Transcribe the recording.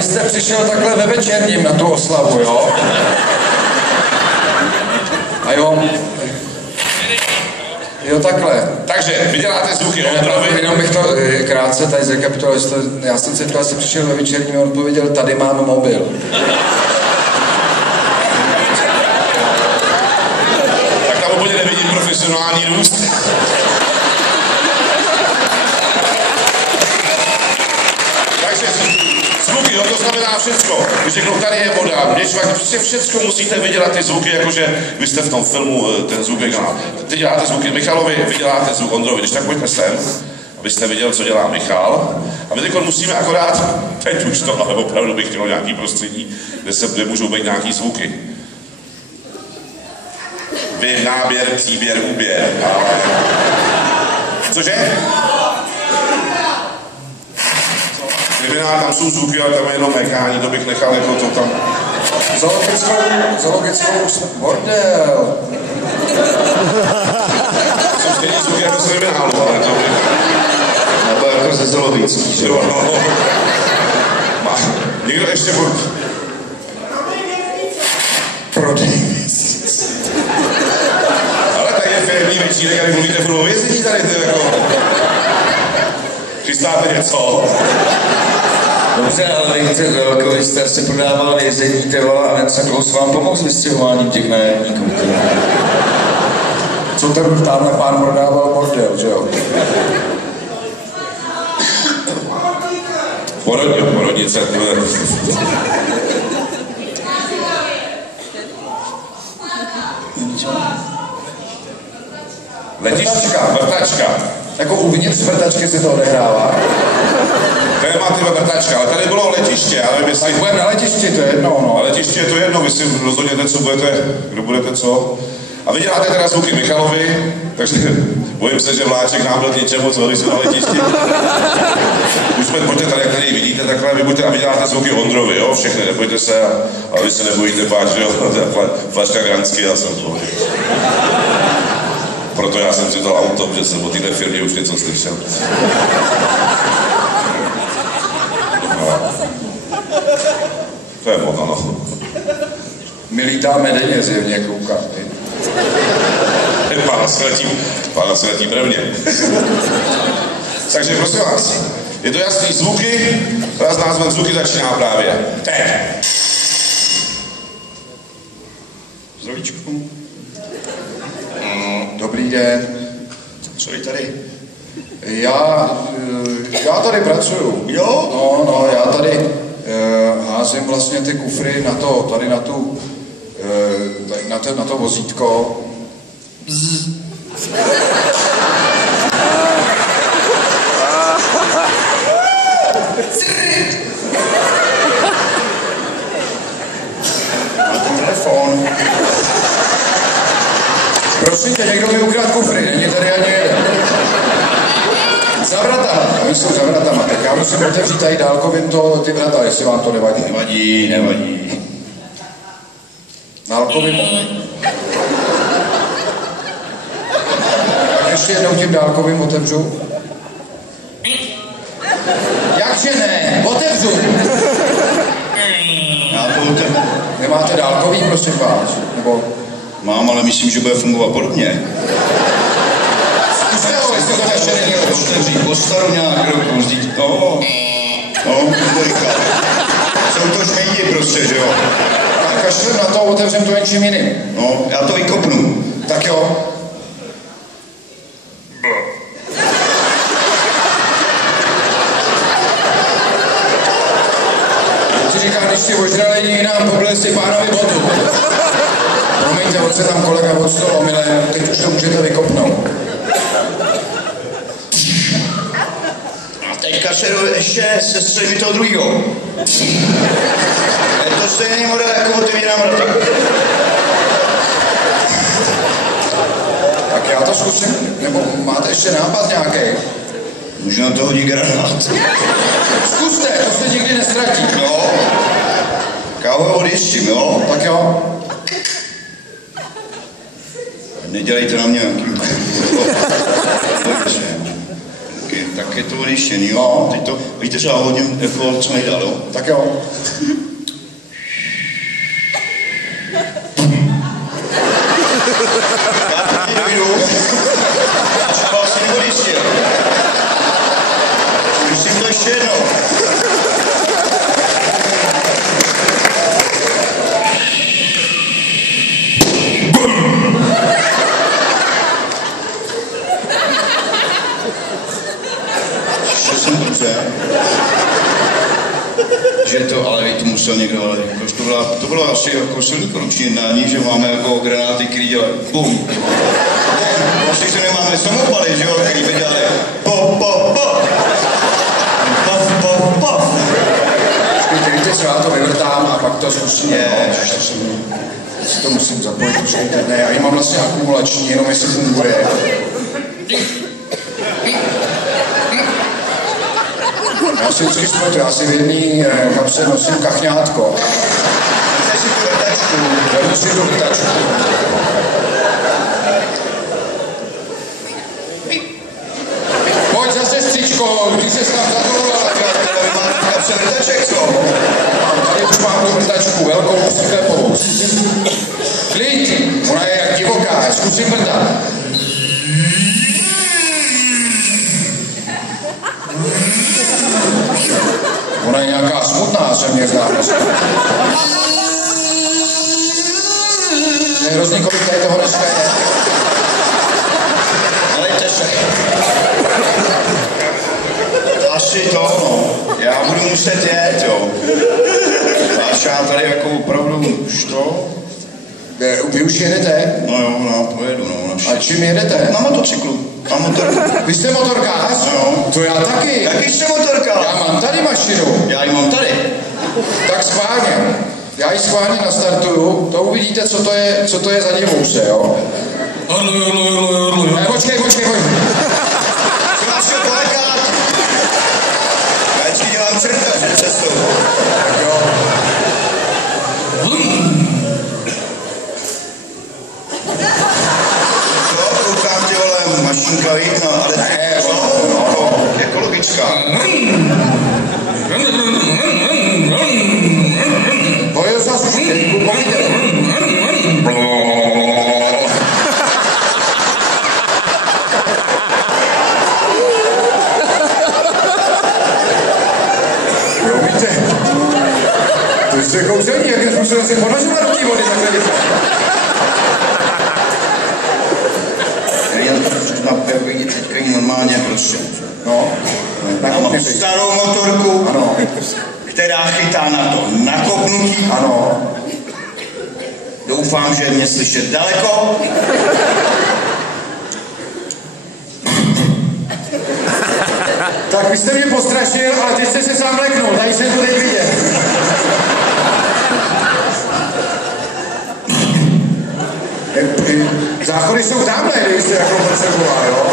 vy jste přišel takhle ve večerním na tu oslavu, jo? A jo... Jo, takhle. Takže, vy děláte zvuky Ondrovi. Jenom bych to krátce tady zrekapituloval, já jsem se ptal, jestli přišel ve večerním a on odpověděl, tady mám mobil. Tak tam úplně nevidím profesionální růst. Takže zvuky, jo, to znamená všecko. Když řeknu, tady je voda, prostě všecko musíte vydělat ty zvuky, jakože vy jste v tom filmu ten zvuk vydělal. Ty děláte zvuky Michalovi, vy děláte zvuk Ondrovi. Když tak pojďte sem, abyste viděl, co dělá Michal. A my teď musíme akorát, teď už to, ale opravdu bych chtěl nějaký prostředí, kde můžou být nějaký zvuky. Náběr, příběr, úběr. Cože? Kriminál, tam jsou zvuky, ale tam je jenom mekání, to bych nechal jako to tam. Zoologickou bordel. Jsou stejný zvuky jako z kriminálu, ale to bych... Nebo jako ze zoologický, že jo? Někdo ještě bude... Prodej. Ale tady je firmní večírek a vy mluvíte furt o vězení tady, to jako... Chystáte něco? Dobře, ale vy jste si prodával vězení, ty vole, a Vence Klaus vám pomohl s vystěhováním těch nájemníků. Co ten tamhle pán prodával bordel, že jo? Porodnice, vrtačka. Jako uvnitř vrtačky se to odehrává. Téma ty vrtačka, ale tady bylo letiště, ale my si... Tak budeme na letišti, to je jedno, no. Na letiště je to jedno, vy si rozhodněte, co budete, kdo budete co. A vy děláte teda zvuky Michalovi, takže bojím se, že vláček nám byl k něčemu, co když jsme na letišti. Už jsme, pojďte tady, jak tady vidíte, takhle vy buďte a vy děláte zvuky Ondrovi, jo, všechny, nebojte se, ale vy se nebojíte bát, že jo, flaška Gransky, já jsem to. Proto já jsem si dal auto, protože jsem o této firmě už něco slyšel. No. To je ono, no. My lítáme denně zjevně, koukám. Pána se letí prvně. Takže prosím vás, je to jasný, zvuky, teda s názvem zvuky začíná právě. Teď. Zdravíčku. Dobrý den. Co je tady? Já tady pracuju. Jo? No, já tady házím vlastně ty kufry na to, tady na to vozítko. Bzz. Máte telefon. Prosím tě, někdo mi ukradl kufry, není tady ani jeden. Za vratama, oni jsou za vratama, tak já musím otevřít tady dálkovým ty vrata, jestli vám to nevadí. Nevadí. Dálkovým. Tak ještě jednou tím dálkovým otevřu. Jakže ne? Otevřu! Já to otevřu. Nemáte dálkový, prosím vás? Nebo... Mám, ale myslím, že bude fungovat podobně. Zkuste ho, jestli to ještě není lepší. Otevřít postaru nějak roku, říct, to říkal. Jsou to žmejdi prostě, že jo? Tak kašlem na to, otevřem to něčím jiným. No, já to vykopnu. Tak jo. On si říká, když ti ožrali jinám, pobyli si pánovi botu. Promiňte, on se tam kolega odstal omylem, teď už to můžete vykopnout. A teďka se ještě sestřeli mi toho druhýho. Je to stejný model, jako otevírám vrata. Tak já to zkusím, nebo máte ještě nápad nějaký? Můžu na to hodit granát. Zkuste, to se nikdy nestratí. No. Kávu odjistím, jo? Tak jo. Nedělejte na mě nějaký... tak je to odlišený, jo. Teď to, víte, třeba hodně, jako, co nejdál, jo. Tak jo. Já teď dojdu, a třeba asi neodjistil. Musím to ještě jednou. Že to, ale to musel někdo, ale jakož to bylo asi jako silný konečný jednání, že máme jako granáty, který dělají bum. Vlastně, že nemáme samopaly, že jo, který by dělali pop, pop, pop. Pop, pop, pop. Počkejte, víte co, já to vyvrtám a pak to zkusím. To musím zapojit, počkejte, ne, já ji mám vlastně akumulační, jenom jestli funguje. Já si vždycky spojím, já si v jedný kapse nosím kachňátko. Vezmu si tu vrtačku. Pojď zase, stříčko, ty se tam zatolovala. Tady mám kapse vrtaček, co? Tady už mám tu vrtačku, velkou sklepovou. Klid, ona je jak divoká, zkusím vrtat. Ona je nějaká smutná, se mě zdá. Je hrozný, kolik tady toho dneska je. Nalejte se. Asi to, no. Já budu muset jet, jo. Až já tady jako opravdu už to. Vy už jedete? No jo, no, pojedu, no. A čím jedete? Na motocyklu. Na motorku. Vy jste motorkář? No. To já taky. Jaký jste motorka? Já mám tady mašinu. Já ji mám tady. Tak schválně. Já ji schválně nastartuju. To uvidíte, co to je za divouse, jo? Ne, počkej. Co máš to kolega? Já vždycky dělám čerta, že cestou. Tak jo. Co? Koukám tě, vole, mašinka víc, no, ale Ne, co? no. Ekologická. Pojď zase, povídej. Jo, víte, to jste kouzelní, jakým způsobem se podařila do té vody takhle dělat. Já mám vidět teďka ji normálně prostě. No, Já mám starou motorku, ano, která chytá na to nakopnutí. ano. Doufám, že je mě slyšet daleko. Tak vy jste mě postrašil, ale teď jste se sám leknul, tady jsem to teď vidět. Záchody jsou tamhle, kdybyste jako potřeboval, jo?